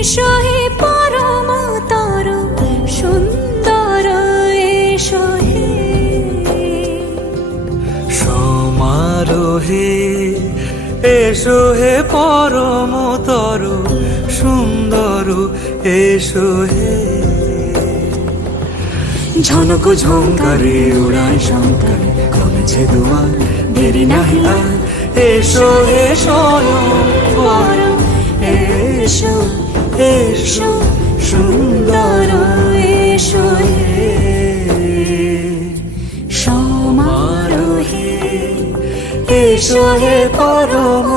এসো হে পরমতর সুন্দর এসো হে সমারোহে এসো হে পরমতর সুন্দর এসো হে ঝনক ঝঙ্কারে উড়ায় শঙ্কার কমেছে দুয়ার দেরি নাহি আর এসো হে স্বয়ং এসো এসো সুন্দর এসো হে সমারোহে এসো হে পরম